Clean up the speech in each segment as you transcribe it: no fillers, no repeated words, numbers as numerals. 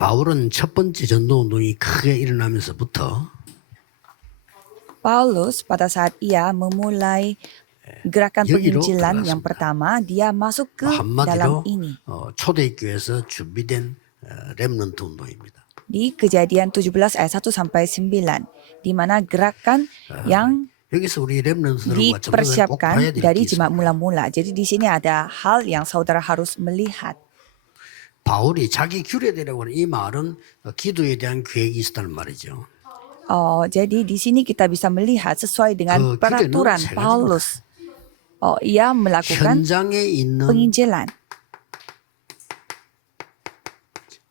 바울은 첫 번째 전도 운동이 크게 일어나면서부터 Paulus pada saat ia memulai gerakan 여기로 penginjilan yang 들어갔습니다. pertama, dia masuk ke dalam 한마디로 ini. 초대교회에서 준비된 렘넌트 운동입니다. Di Kejadian 17 ayat 1 sampai 9, di mana gerakan yang 여기서 우리 렘넌트들과 꼭 dipersiapkan 봐야 될 dari 게 jemaat 있습니다. mula-mula. Jadi di sini ada hal yang saudara harus melihat. 바울이 자기 규례대로 하는 이 말은 기도에 대한 계획이 있었다는 말이죠. Jadi di sini kita bisa melihat sesuai dengan 그 peraturan 규례는 세 Paulus. Ia melakukan 현장에 있는 penginjilan,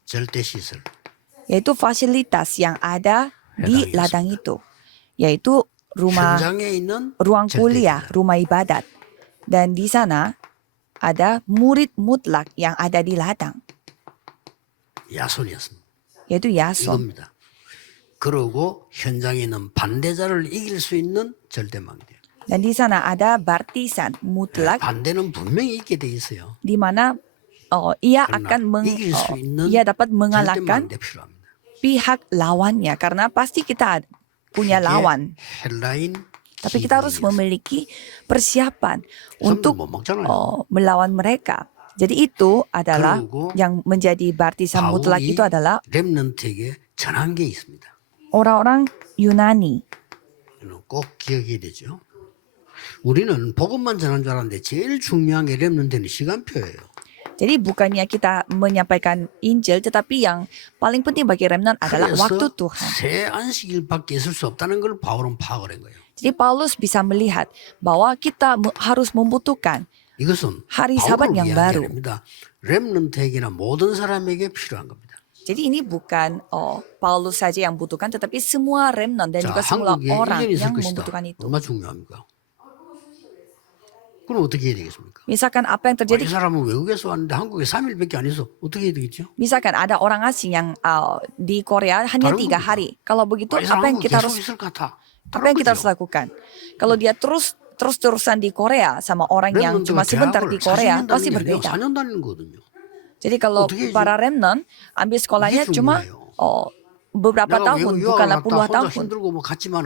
절대 시설, yaitu fasilitas yang ada di 해당이 ladang itu, yaitu rumah, 현장에 있는 ruang 절대 kuliah, 시설. rumah ibadat. Dan di sana ada murid mutlak yang ada di ladang, 야손이었습니다. yaitu Yason. 이겁니다. 그러고 현장에 있는 반대자를 이길 수 있는 절대망대. Dan di sana ada baptisan mutlak 반대는 분명히 있게 돼 있어요. di mana ia 그러나 akan 이길 수 있는 ia dapat mengalahkan 절대망대 필요합니다. pihak lawannya, karena pasti kita punya lawan. 헬라인 Tapi kita harus memiliki persiapan untuk 못 먹잖아요. melawan mereka. Jadi itu adalah 그리고 yang menjadi baptisan mutlak 바울이 itu adalah 렘넌트에게 전한 게 있습니다. orang-orang Yunani. 이건 꼭 기억해야 되죠. 우리는 복음만 전한 줄 알았는데 제일 중요한 게 렘넌트는 시간표예요. Jadi bukannya kita menyampaikan Injil, tetapi yang paling penting bagi remnant adalah waktu 그래서 Tuhan. 새 안식일밖에 있을 수 없다는 걸 바울은 파악을 한 거예요. Jadi Paulus bisa melihat bahwa kita harus membutuhkan 이것은 hari Sabat 바울을 yang 위한 게 baru. 아닙니다. 렘넌트에게나 모든 사람에게 필요한 겁니다. Jadi ini bukan Paulus saja yang membutuhkan, tetapi semua remnant dan 자, juga semua 한국에 orang 1년이 있을 yang 것이다. membutuhkan itu. 얼마나 중요합니까? 그럼 어떻게 해야 되겠습니까? Misalkan apa yang terjadi, 이 사람은 외국에서 왔는데 한국에 3일밖에 안 있어. 어떻게 해야 되겠죠? misalkan ada orang asing yang di Korea hanya 다른 3 겁니다. hari. Kalau begitu 이 apa yang 사람은 kita 계속 harus 있을 것 같아. apa yang kita harus lakukan? Kalau dia terus-terusan di Korea sama orang yang cuma sebentar di Korea, pasti berbeda. 4년 다니는 거거든요. Jadi kalau 어떻게 para remnant ambil sekolahnya 이게 cuma 중요해요. beberapa 내가 tahun, 외국 bukanlah 유학을 puluhan 갔다 혼자 tahun. 힘들고 뭐 갔지만은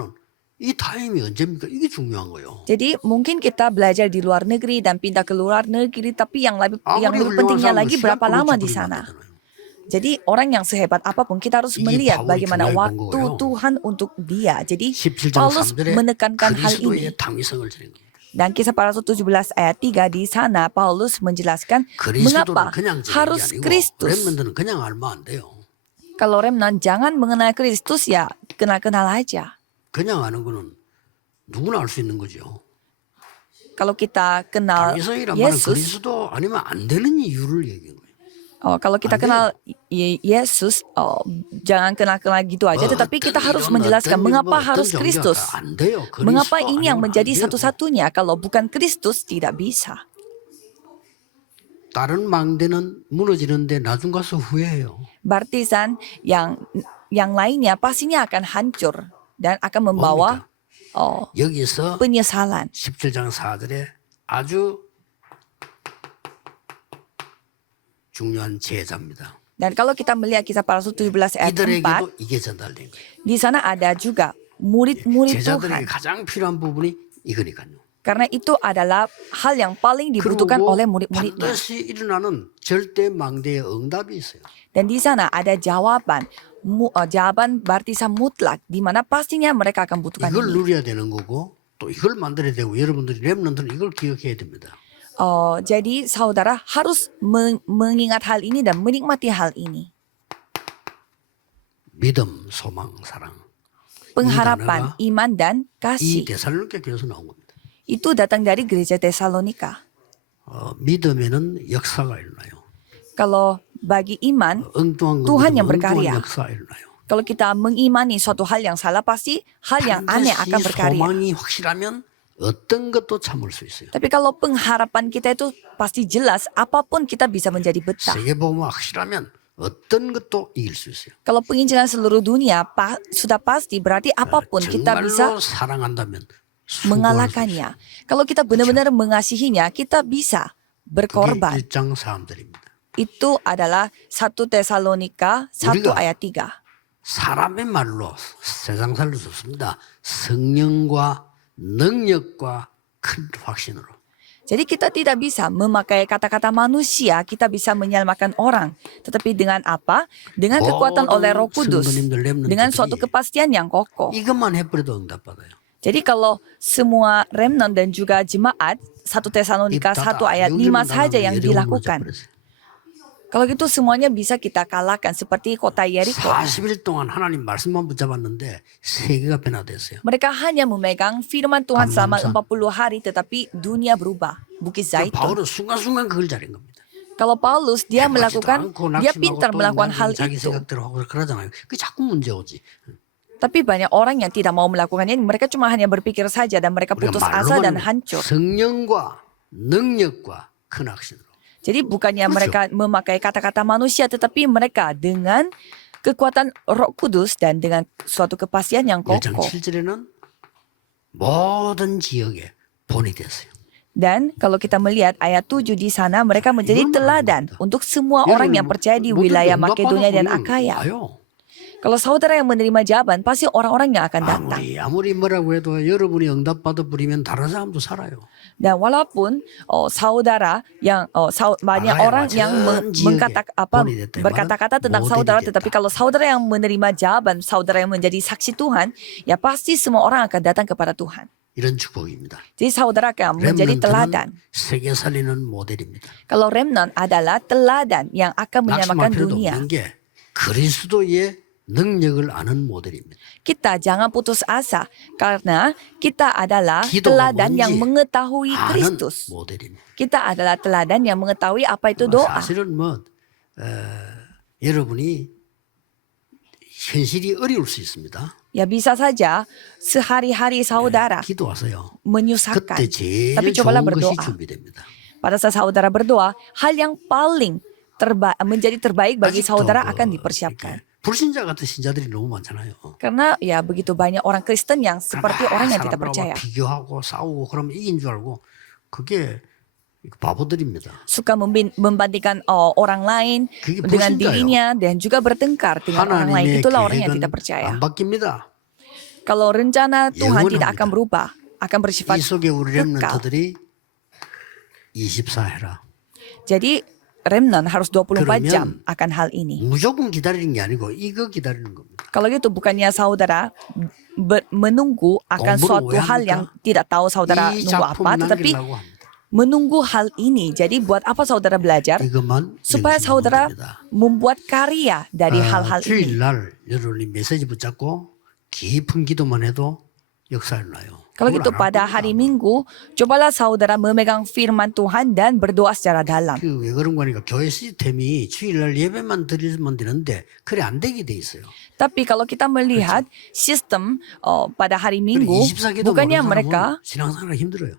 이 타임이 언제입니까? 이게 중요한 거예요. Jadi mungkin kita belajar di luar negeri dan pindah ke luar negeri, tapi yang lebih 아무리 lebih pentingnya 훌륭한 lagi 사람도 berapa 시간 lama 끌어치 di 버리면 안 sana. 되잖아요. Jadi orang yang sehebat apapun kita harus 이게 melihat 바울이 bagaimana 중요한 waktu 거고요. Tuhan untuk dia. Jadi 17장 Paulus 3절에 menekankan hal ini. 그리스도의 당위성을 드린 겁니다. Dan kisah para Rasul 17 ayat 3 di sana Paulus menjelaskan 그리스도를 mengapa 그냥 지는 게 harus 아니고 Kristus. 렘넌트는 그냥 알면 안 돼요. Kalau remnant jangan mengenal Kristus, ya kenal-kenal aja. 그냥 아는 거는 누구나 알 수 있는 거죠. Kalau kita kenal 당위성이란 말은 Yesus, 그리스도 아니면 안 되는 이유를 얘기한 거예요. kalau kita 안 kenal Yesus, jangan kenal-kenal gitu aja. Tetapi kita harus menjelaskan mengapa harus Kristus. 안 돼요. 그리스도 Mengapa ini yang 아니면 안 menjadi 돼요. satu-satunya? Kalau bukan Kristus tidak bisa. 다른 망대는 무너지는데 나중 가서 후회해요. Baptisan yang lainnya pastinya akan hancur dan akan membawa 여기서 penyesalan. 17장 4절에 아주 중요한 제자입니다. Dan kalau kita melihat kisah para Rasul 17 ayat 4, 이들에게도 이게 전달된 거예요. di sana ada juga murid-murid 제자들에게 Tuhan. 가장 필요한 부분이 이거니까요. Karena itu adalah hal yang paling dibutuhkan 그리고 oleh murid-muridnya. 반드시 일어나는 절대 망대의 응답이 있어요. Dan di sana ada jawaban baptisan mutlak, di mana pastinya mereka akan butuhkan 이걸 ini. 누려야 되는 거고 또 이걸 만들어야 되고 여러분들이 렘넌트는 이걸 기억해야 됩니다. Jadi saudara harus mengingat hal ini dan menikmati hal ini. 믿음, 소망, 사랑. Pengharapan, iman, dan 이 kasih. 데살로니가 교회에서 나온 겁니다. Itu datang dari gereja Tesalonika. 믿음에는 역사가 일어나요. Kalau bagi iman, 엉뚱한 Tuhan 건데 yang 엉뚱한 berkarya. 역사가 일어나요. kalau kita mengimani suatu hal yang salah, pasti hal yang aneh akan 반드시 berkarya. 소망이 확실하면 어떤 것도 참을 수 있어요. Tapi kalau pengharapan kita itu pasti jelas, apapun kita bisa menjadi betah. 세계복음이 확실하면 어떤 것도 이길 수 있어요. Kalau penginjilan seluruh dunia sudah pasti, berarti apapun kita bisa 정말로 사랑한다면 수고할 수 있어요. mengalahkannya. Kalau kita benar-benar mengasihinya, kita bisa 그게 berkorban. 1장 사람들입니다. itu adalah 1 Tesalonika 1 우리가 ayat 3. 사람의 말로 세상 살릴 수 없습니다. 성령과 능력과 큰 확신으로. Jadi kita tidak bisa memakai kata-kata manusia, kita bisa menyelamatkan orang. Tetapi dengan apa? Dengan kekuatan oleh Roh Kudus. Dengan suatu kepastian yang kokoh. 이것만 해버려도 응답받아요. Jadi kalau semua remnant dan juga jemaat 1 Tesalonika 1 ayat 5 saja yang dilakukan. Kalau gitu semuanya bisa kita kalahkan seperti kota Yeriko. 40일 동안 하나님 말씀만 붙잡았는데 세계가 변화됐어요. Mereka hanya memegang firman Tuhan selama 40 hari tetapi dunia berubah. Bukit Zaitun. 바울은 순간순간 그걸 잘한 겁니다. Kalau Paulus dia melakukan, dia pintar melakukan hal 자기 itu. 생각대로 하고 그러잖아요. 그 자꾸 문제 오지. Tapi banyak orang yang tidak mau melakukannya. Mereka cuma hanya berpikir saja dan mereka 우리가 putus asa dan 말로만 hancur. 성령과 능력과 큰 확신으로. Jadi bukannya mereka memakai kata-kata manusia tetapi mereka dengan kekuatan Roh Kudus dan dengan suatu kepastian yang 1장 kokoh. 7절에는 모든 지역에 본이 됐어요. Dan kalau kita melihat ayat 7 di sana mereka menjadi teladan untuk semua orang yang percaya di wilayah Makedonia dan Akaya. Kalau saudara yang menerima jawaban pasti orang-orang yang akan datang. 아무리 뭐라고 해도 여러분이 응답받아 버리면 다른 사람도 살아요. Dan walaupun saudara yang banyak orang yang berkata-kata tentang saudara, tetapi kalau saudara yang menerima jawaban, saudara yang menjadi saksi Tuhan, ya pasti semua orang akan datang kepada Tuhan. 이런 축복입니다. Jadi saudara akan menjadi teladan. 세계 살리는 모델입니다. Kalau remnant adalah teladan yang akan menyelamatkan 낙심할 필요도 dunia. 없는 게 그리스도의 능력을 아는 모델입니다. Kita jangan putus asa karena kita adalah 기도가 teladan yang 뭔지 mengetahui 아는 Kristus. 모델입니다. Kita adalah teladan yang mengetahui apa itu doa. 사실은 여러분이 현실이 어려울 수 있습니다. Ya bisa saja sehari-hari saudara 기도하세요. menyusahkan. 그때 제일 Tapi cobalah 좋은 것이 berdoa. 준비됩니다. Pada saat saudara berdoa, hal yang paling menjadi terbaik bagi 아직도 saudara akan dipersiapkan. 불신자 같은 신자들이 너무 많잖아요. Karena ya begitu banyak orang Kristen yang seperti orang yang tidak 사람들하고 percaya. 비교하고 싸우고 그러면 이긴 줄 알고 그게 바보들입니다. Suka membandingkan orang lain 그게 dengan 불신자예요. dirinya dan juga bertengkar dengan orang lain. 하나님의 Itulah orang yang 계획은 tidak percaya. 안 바뀝니다. Kalau rencana Tuhan tidak akan 영원합니다. berubah, akan bersifat 이 속에 우리 kekal. 렘넌트들이 24 해라. Jadi remnant harus 24 그러면 jam akan hal ini. 무조건 기다리는 게 아니고 이거 기다리는 겁니다. Kalau gitu bukannya saudara menunggu akan 공부를 suatu 왜 hal 합니까? yang tidak tahu saudara 이 nunggu apa, 작품 tetapi 남기려고 합니다. menunggu hal ini. Jadi buat apa saudara belajar? 이것만 Supaya 명심하면 saudara 됩니다. membuat karya dari hal-hal ini. 주일날 여러분이 메시지 붙잡고 깊은 기도만 해도 역사를 나요. Kalau 그걸 gitu 안 할 pada 겁니다, hari 아마. Minggu, cobalah saudara memegang firman Tuhan dan berdoa secara dalam. 왜 그런 거니까 교회 시스템이 주일날 예배만 드리면 되는데 그래 안 되게 돼 있어요. Tapi kalau kita melihat sistem pada hari Minggu, 24개도 bukannya 모르는 mereka 사람은 신앙생활 힘들어요.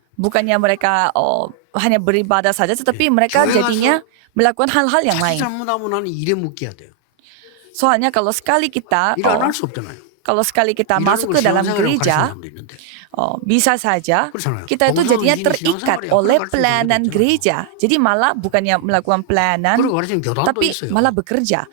hanya beribadah saja, tetapi mereka 교회 jadinya melakukan hal-hal yang 자칫 lain. 잘못하면 나는 일에 묶여야 돼요. Soalnya kalau sekali kita 일 안 할 수 없잖아요. masuk ke dalam gereja, bisa saja 그렇잖아요. kita itu 거기서 jadinya 이미 terikat 신앙생활이야. oleh 그걸 가르치는 pelayanan 사람들이 gereja. Jadi malah bukannya melakukan pelayanan, 그리고 가르치는 교단도 tapi 있어요. malah bekerja.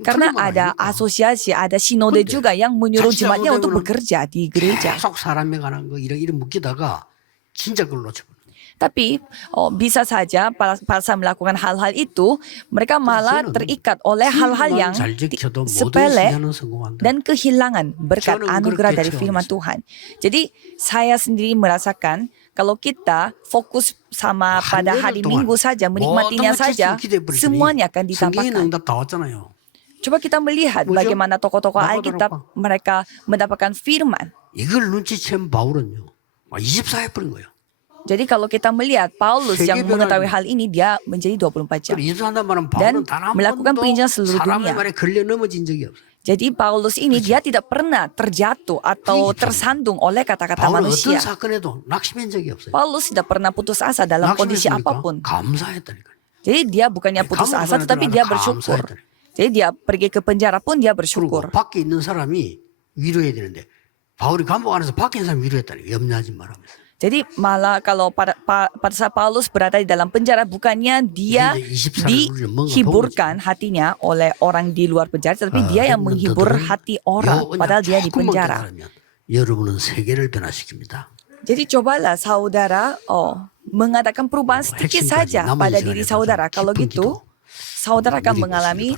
Karena 틀린 말 ada 아닙니까? asosiasi, ada sinode 근데 juga yang menyuruh 자칫 jemaatnya untuk 잘못하면은 bekerja di gereja. 계속 사람에 관한 거 이런 묶이다가 진짜 그걸 놓쳐버려요. Tapi bisa saja pada saat melakukan hal-hal itu, mereka malah 저는 terikat oleh hal-hal yang 잘 지켜도 모든 sepele 시간은 성공한다. dan kehilangan berkat 저는 anugerah 그렇게 dari firman 체험했어요. Tuhan. Jadi saya sendiri merasakan kalau kita fokus sama pada hari Minggu saja, menikmatinya saja, semuanya akan 성경에 ditampakkan. 응답 다 왔잖아요. Coba kita melihat 뭐죠? bagaimana tokoh-tokoh 나보다 Alkitab 높아. mereka mendapatkan firman. 이걸 눈치챈 바울은요. 24 해버린 거예요. Jadi kalau kita melihat Paulus yang 세계별로 mengetahui hal ini, dia menjadi 24 jam. 인수한단 말은 Dan 바울은 단 한 melakukan 번도 penginjilan seluruh 사람의 dunia. 말에 걸려 넘어진 적이 없어요. Jadi Paulus ini dia tidak pernah terjatuh atau tersandung oleh kata-kata 바울은 manusia. 어떤 사건에도 낙심한 적이 없어요. Paulus tidak pernah putus asa dalam kondisi 낙심했으니까 apapun. 감사했다니까요. Jadi dia bukannya putus asa, tetapi dia bersyukur. Jadi dia pergi ke penjara pun dia 그리고 bersyukur. 밖에 있는 사람이 위로해야 되는데 바울이 감옥 안에서 밖에 있는 사람 위로했다니까. 염려하지 말라면서. Jadi malah kalau pada saat Paulus berada di dalam penjara, bukannya dia dihiburkan hatinya oleh orang di luar penjara, tapi dia yang menghibur hati orang padahal dia di penjara. 여러분은 세계를 변화시킵니다. Jadi cobalah saudara mengadakan perubahan sedikit saja pada diri saudara. Kalau gitu, saudara akan mengalami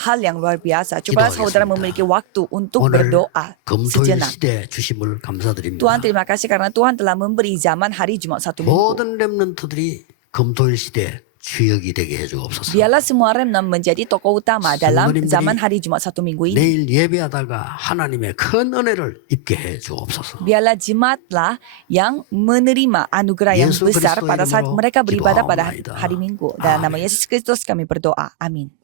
hal yang luar biasa. Coba saudara memiliki waktu untuk berdoa 금토일 sejenak. 시대 주심을 감사드립니다. Tuhan, terima kasih karena Tuhan telah memberi zaman hari Jumat satu minggu. 모든 렘넌트들이 금토일 시대 주역이 되게 해주옵소서. Biarlah semua remnant menjadi tokoh utama dalam zaman hari Jumat satu minggu ini. 내일 예배하다가 하나님의 큰 은혜를 입게 해주옵소서. Biarlah jemaatlah yang menerima anugerah yang Yesus besar Kristus pada saat iram으로 mereka beribadah pada 기도하옵나이다. hari Minggu. Dalam nama 아멘. Yesus Kristus kami berdoa. Amin.